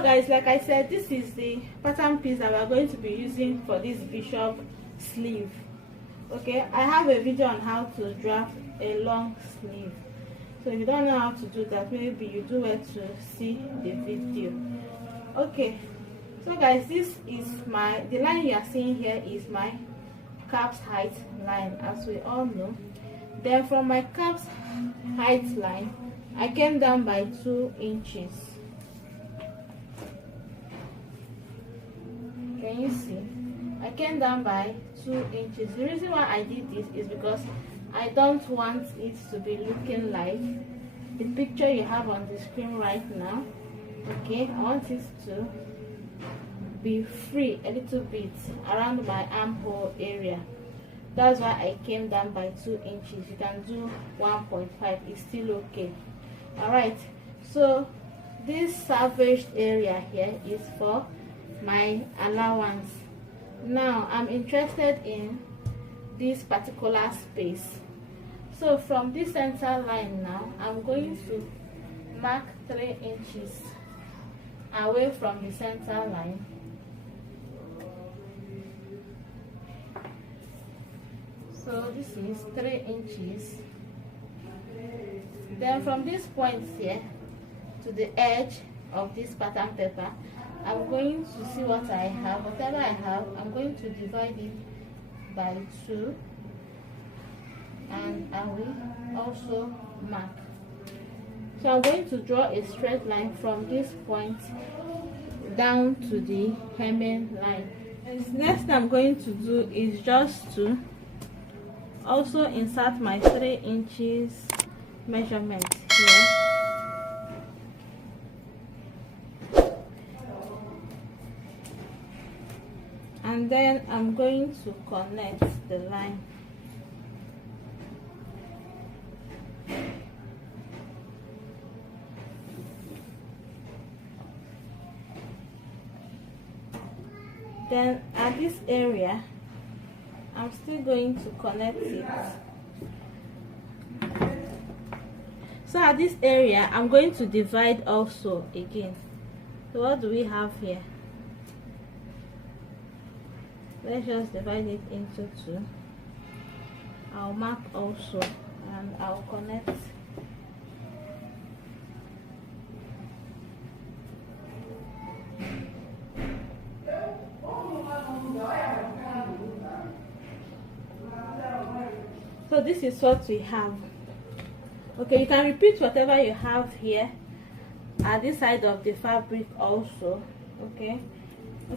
So guys, like I said, this is the pattern piece that we're going to be using for this bishop sleeve. Okay, I have a video on how to draft a long sleeve, so if you don't know how to do that, maybe you do it to see the video. Okay, so guys, this is the line you are seeing here is my cap's height line, as we all know. Then from my cap's height line, I came down by 2 inches. Can you see? I came down by 2 inches. The reason why I did this is because I don't want it to be looking like the picture you have on the screen right now. Okay, I want it to be free a little bit around my armhole area. That's why I came down by 2 inches. You can do 1.5, it's still okay. Alright, so this salvaged area here is for my allowance. Now I'm interested in this particular space, so from this center line now I'm going to mark 3 inches away from the center line. So this is 3 inches. Then from this point here to the edge of this pattern paper, I'm going to see what I have. Whatever I have, I'm going to divide it by 2, and I will also mark. So I'm going to draw a straight line from this point down to the hemming line. And the next thing I'm going to do is just to also insert my 3 inches measurement here. And then I'm going to connect the line. Then at this area, I'm still going to connect it. So at this area, I'm going to divide also again. So what do we have here? Let's just divide it into 2. I'll mark also, and I'll connect. So this is what we have. Okay, you can repeat whatever you have here at this side of the fabric also. Okay,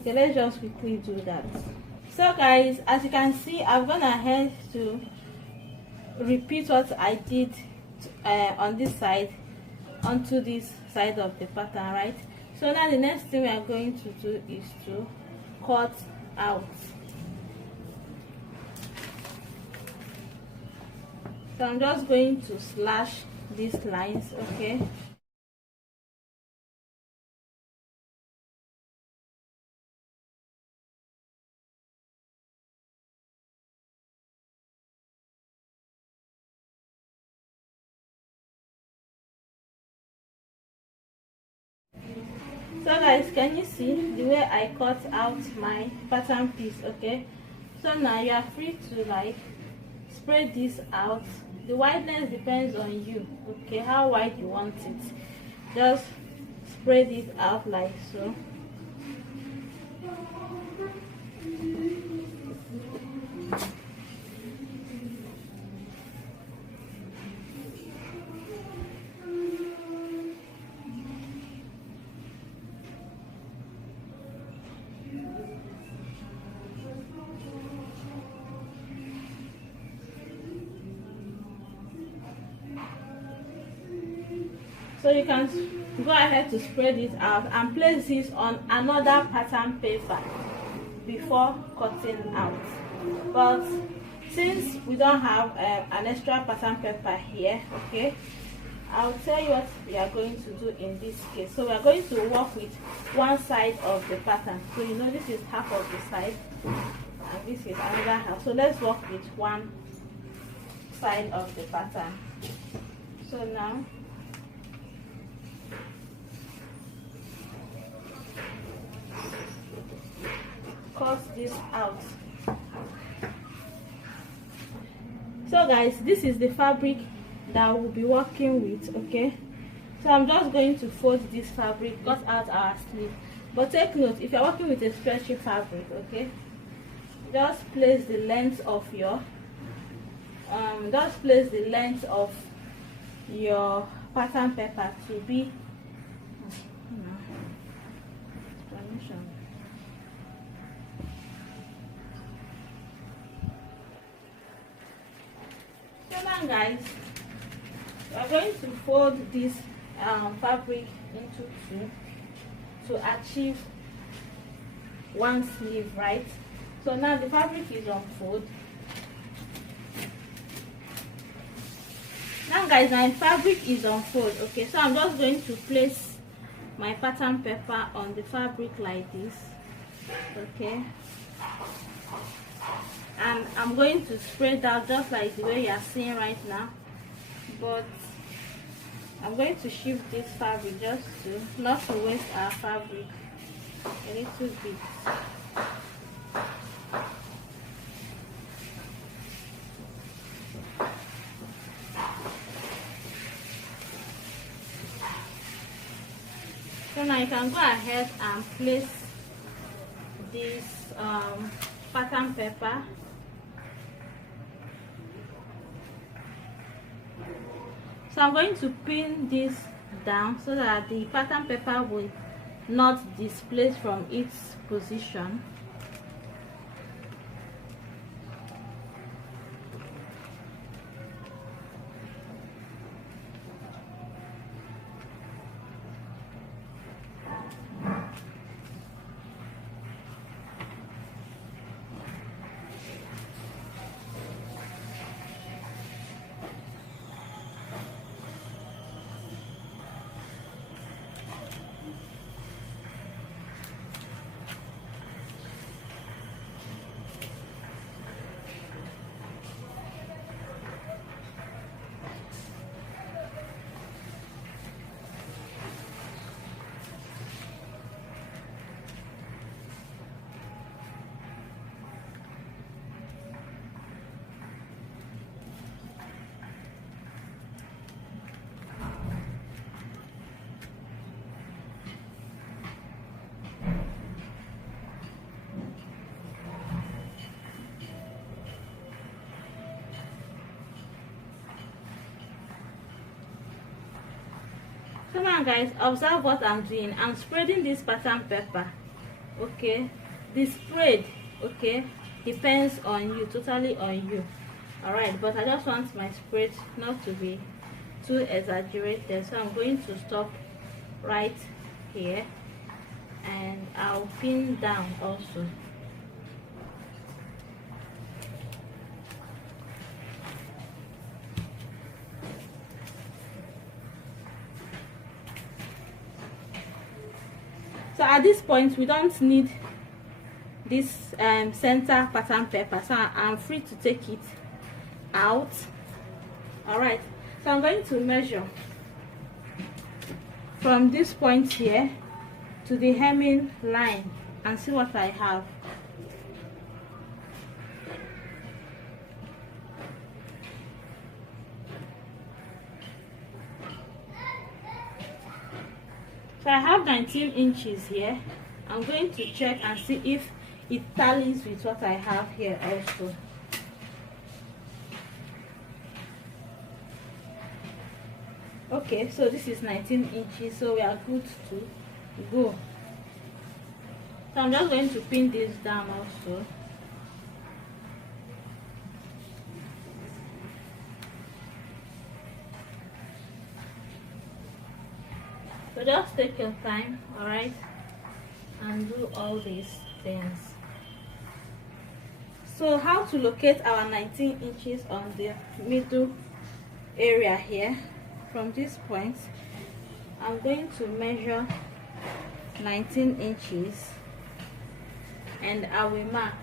let's just quickly do that. So guys, as you can see, I've gone ahead to repeat what I did on this side onto this side of the pattern, right? So now the next thing we are going to do is to cut out. So I'm just going to slash these lines. Okay, so guys, can you see the way I cut out my pattern piece? Okay, so now you are free to like spread this out. The wideness depends on you. Okay, how wide you want it, just spread it out like so. So you can go ahead to spread it out and place this on another pattern paper before cutting out. But since we don't have an extra pattern paper here, okay, I'll tell you what we are going to do in this case. So we are going to work with one side of the pattern. So you know this is half of the side and this is another half. So let's work with one side of the pattern. So now cut this out. So guys, this is the fabric that we'll be working with. Okay, so I'm just going to fold this fabric, cut out our sleeve. But take note, if you're working with a stretchy fabric, okay, just place the length of your pattern paper to be So now guys, we're going to fold this fabric into two to achieve one sleeve, right? So now the fabric is unfolded. Now guys, my fabric is unfolded. Okay, so I'm just going to place my pattern paper on the fabric like this. Okay, and I'm going to spread out just like the way you are seeing right now, but I'm going to shift this fabric just to not to waste our fabric a little bit. So now you can go ahead and place this pattern paper. So I'm going to pin this down so that the pattern paper will not displace from its position. So now guys, observe what I'm doing. I'm spreading this pattern paper. Okay, the spread, okay, depends on you, totally on you. Alright, but I just want my spread not to be too exaggerated, so I'm going to stop right here and I'll pin down also. So at this point we don't need this center pattern paper, so I'm free to take it out. All right, so I'm going to measure from this point here to the hemming line and see what I have. So I have 19 inches here. I'm going to check and see if it tallies with what I have here also. Okay, so this is 19 inches, so we are good to go. So I'm just going to pin this down also. So just take your time, alright, and do all these things. So how to locate our 19 inches on the middle area here? From this point, I'm going to measure 19 inches and I will mark.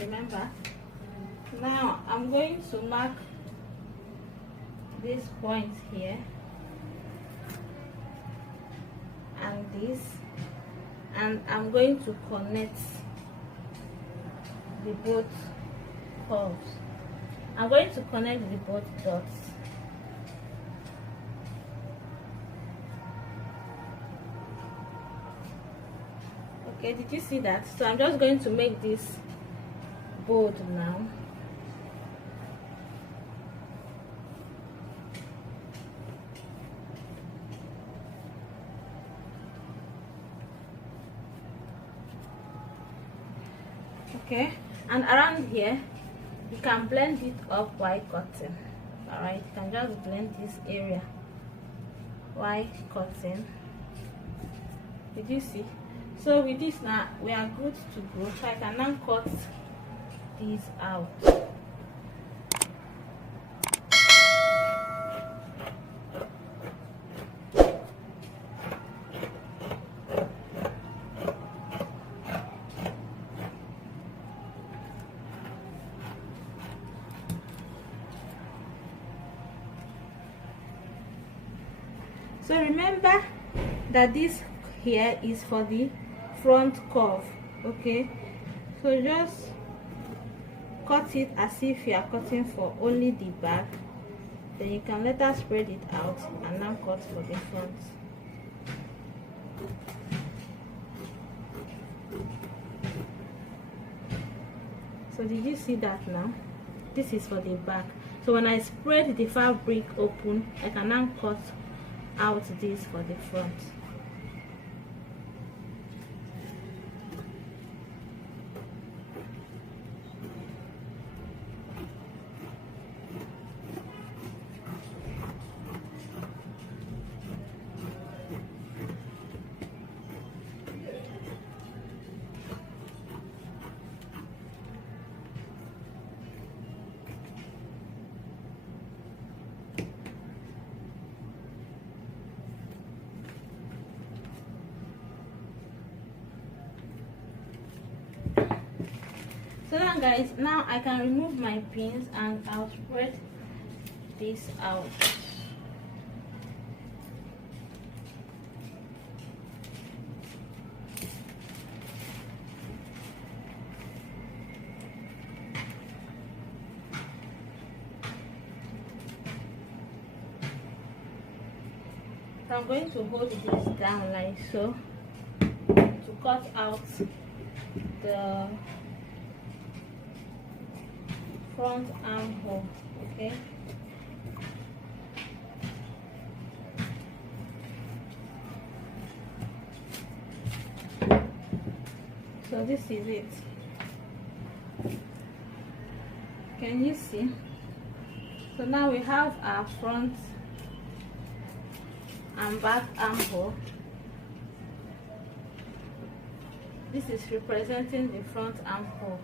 Remember, now I'm going to mark this point here and this, and I'm going to connect the both curves. I'm going to connect the both dots. Okay, did you see that? So I'm just going to make this bold now. Okay, and around here you can blend it up while cutting. All right, you can just blend this area while cutting. Did you see? So with this now we are good to go. So I can now cut these out. So remember that this here is for the front curve, okay? So just cut it as if you are cutting for only the back, then you can later spread it out and now cut for the front. So did you see that now? This is for the back. So when I spread the fabric open, I can now cut out this for the front. So now guys, now I can remove my pins and I'll spread this out. So I'm going to hold this down like so to cut out the front armhole, okay? So this is it. Can you see? So now we have our front and back armhole. This is representing the front armhole,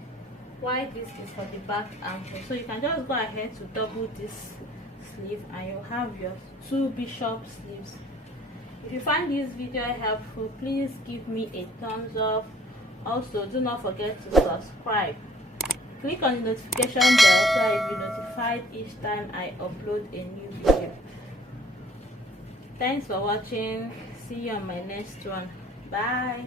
while this is for the back armhole. So you can just go ahead to double this sleeve and you'll have your 2 bishop sleeves. If you find this video helpful, please give me a thumbs up. Also, do not forget to subscribe. Click on the notification bell so you'll be notified each time I upload a new video. Thanks for watching. See you on my next one. Bye.